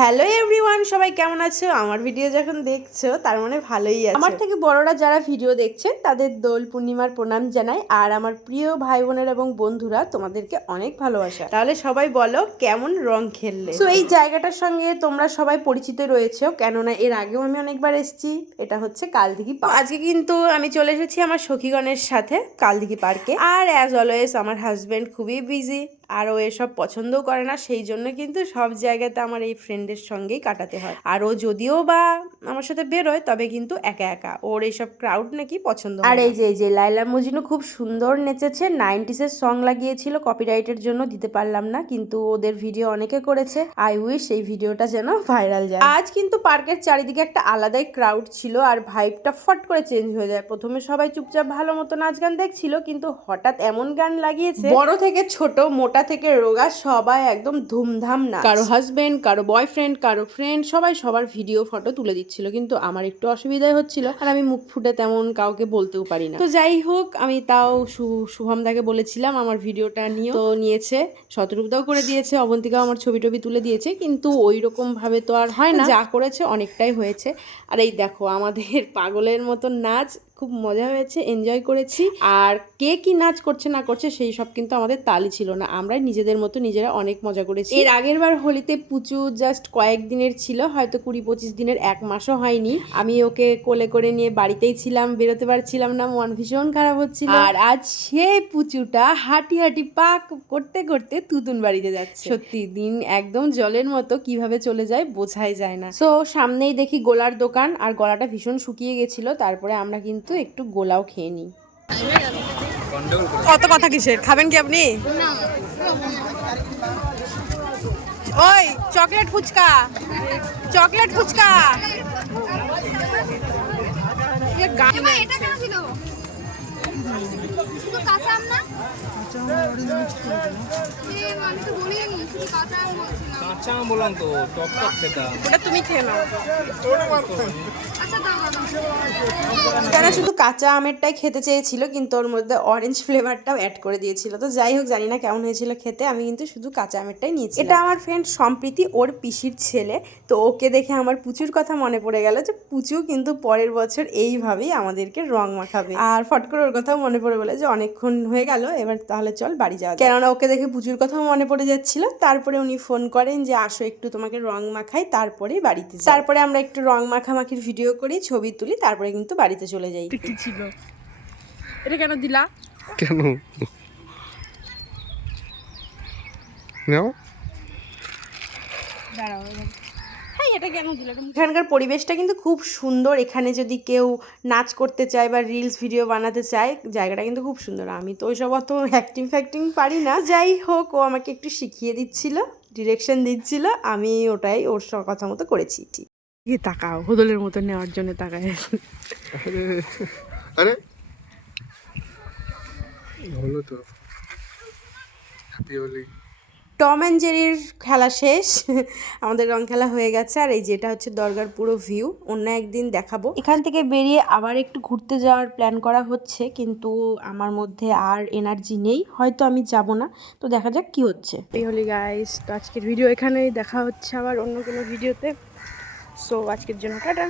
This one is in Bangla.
হ্যালো এভরিওয়ান, সবাই কেমন আছো? আমার ভিডিও যখন দেখছো তার মানে ভালোই আছে। আমার থেকে বড়রা যারা ভিডিও দেখছে তাদের দোল পূর্ণিমার প্রণাম জানাই। আর আমার প্রিয় ভাই বোনের এবং বন্ধুরা, তোমাদেরকে অনেক ভালোবাসা। তাহলে সবাই বলো কেমন রং খেললে। তো এই জায়গাটার সঙ্গে তোমরা সবাই পরিচিত রয়েছে, কেননা এর আগেও আমি অনেকবার এসেছি। এটা হচ্ছে কালদিঘি পার্ক। আজকে কিন্তু আমি চলে এসেছি আমার সখীগণের সাথে কালদিঘি পার্কে। আর অ্যাজ অলওয়েজ আমার হাজবেন্ড খুবই বিজি, আর ও এসব পছন্দও করে না, সেই জন্য কিন্তু সব জায়গাতে আমার এই ফ্রেন্ডের সঙ্গেই কাটাতে হয়। আর ও যদিও বা আমার সাথে বেরোয় তবে কিন্তু একা একা, ওর এইসব ক্রাউড নাকি পছন্দ হয় না। আর এই যে লাইলা মজনু খুব সুন্দর নেচেছে, 90s সং লাগিয়েছিল, কপিরাইটের জন্য দিতে পারলাম না, কিন্তু ওদের ভিডিও অনেকে করেছে। আই উইশ এই ভিডিওটা যেন ভাইরাল যায়। আজ কিন্তু পার্কের চারিদিকে একটা আলাদাই ক্রাউড ছিল, আর ভাইবটা ফট করে চেঞ্জ হয়ে যায়। প্রথমে সবাই চুপচাপ ভালো মতো নাচ গান দেখছিল, কিন্তু হঠাৎ এমন গান লাগিয়েছে, বড় থেকে ছোট, মোটা থেকে রোগা, সবাই একদম ধুমধাম না। কারো হাজবেন্ড, কারো বয়ফ্রেন্ড, কারো ফ্রেন্ড, সবাই সবার ভিডিও ফটো তুলে দিচ্ছিল, কিন্তু আমার একটু অসুবিধাই হচ্ছিল, আর আমি মুখ ফুটে তেমন কাউকে বলতেও পারি না। তো যাই হোক, আমি তাও শুভম দাকে বলেছিলাম আমার ভিডিওটা নিয়ে, তো নিয়েছে, শতরূপদাও করে দিয়েছে, অবন্তিকাও আমার ছবি টবি তুলে দিয়েছে, কিন্তু ওই রকম ভাবে তো আর হয় না, যা করেছে অনেকটাই হয়েছে। আর এই দেখো আমাদের পাগলের মতন নাচ, খুব মজা হয়েছে, এনজয় করেছি। আর কে কি নাচ করছে না করছে সেই সব কিন্তু আমাদের তালি ছিল না, আমরা নিজেদের মতো নিজেরা অনেক মজা করেছি। এর আগের বার হোলিতে পুচু জাস্ট কয়েকদিনের ছিল, হয়তো 20-25 দিনের, 1 মাসও হয়নি। আমি ওকে কোলে করে নিয়ে বাড়িতেই ছিলাম, বেরোতে পারছিলাম না, মন ভীষণ খারাপ হচ্ছিল। আর আজ সে পুচুটা হাঁটি হাঁটি পাক করতে করতে তুতুন বাড়িতে যাচ্ছে। সত্যি দিন একদম জলের মতো কিভাবে চলে যায় বোঝাই যায় না। সো সামনেই দেখি গোলার দোকান, আর গলাটা ভীষণ শুকিয়ে গেছিল, তারপরে আমরা কিন্তু একটু গোলাও খেয়ে নিই। কত কথা কিসের, খাবেন কি আপনি? ওই চকলেট ফুচকা, চকলেট ফুচকা। ওটা তুমি খেয়ে নাও। তারা শুধু কাঁচা আমেরটাই খেতে চেয়েছিল, কিন্তু ওর মধ্যে অরেঞ্জ ফ্লেভারটাও অ্যাড করে দিয়েছিল। তো যাই হোক, জানি না কেমন হয়েছিল খেতে, আমি কিন্তু শুধু কাঁচা আমেরটাই নিয়েছি। এটা আমার ফ্রেন্ড সম্প্রীতি, ওর পিসির ছেলে। তো ওকে দেখে আমার পুচুর কথা মনে পড়ে গেল, যে পুচু কিন্তু পরের বছর এইভাবেই আমাদেরকে রং মাখাবে। আর ফট করে ওর কথাও মনে পড়ে বলে যে অনেকক্ষণ হয়ে গেল, এবার তাহলে চল বাড়ি যাওয়া। কেননা ওকে দেখে পুচুর কথাও মনে পড়ে যাচ্ছিল। তারপরে উনি ফোন করেন যে আসো একটু তোমাকে রং মাখাই, তারপরে বাড়িতে যাই। তারপরে আমরা একটু রং মাখামাখির ভিডিও করি, ছবি তুলি, তারপরে কিন্তু বাড়িতে চলে যাই। কি ছিল এটা? কেন দিলা? কেন নাও দাঁড়াও, হ্যাঁ এটা কেন দিল? এখানকার পরিবেশটা কিন্তু খুব সুন্দর। এখানে যদি কেউ নাচ করতে চায় বা রিলস ভিডিও বানাতে চায়, জায়গাটা কিন্তু খুব সুন্দর। আমি তো ওইসব অত অ্যাক্টিং পারি না। যাই হোক, ও আমাকে একটু শিখিয়ে দিচ্ছিল, ডিরেকশন দিচ্ছিল, আমি ওটাই ওর কথা মতো করেছি। তাকাও, হোদলের মতো নেওয়ার জন্য তাকায়। আরে হলো তো, হ্যাপি হোলি। টম অ্যান্ড জেরির খেলা শেষ, আমাদের রং খেলা হয়ে গেছে। আর এই যেটা হচ্ছে দরগার পুরো ভিউ, অন্য একদিন দেখাবো। এখান থেকে বেরিয়ে আবার একটু ঘুরতে যাওয়ার প্ল্যান করা হচ্ছে, কিন্তু আমার মধ্যে আর এনার্জি নেই, হয়তো আমি যাব না। তো দেখা যাক কি হচ্ছে। এই হলি গাইস, তো আজকের ভিডিও এখানেই, দেখা হচ্ছে আবার অন্য কোনো ভিডিওতে। সো আজকের জন্য টাটা।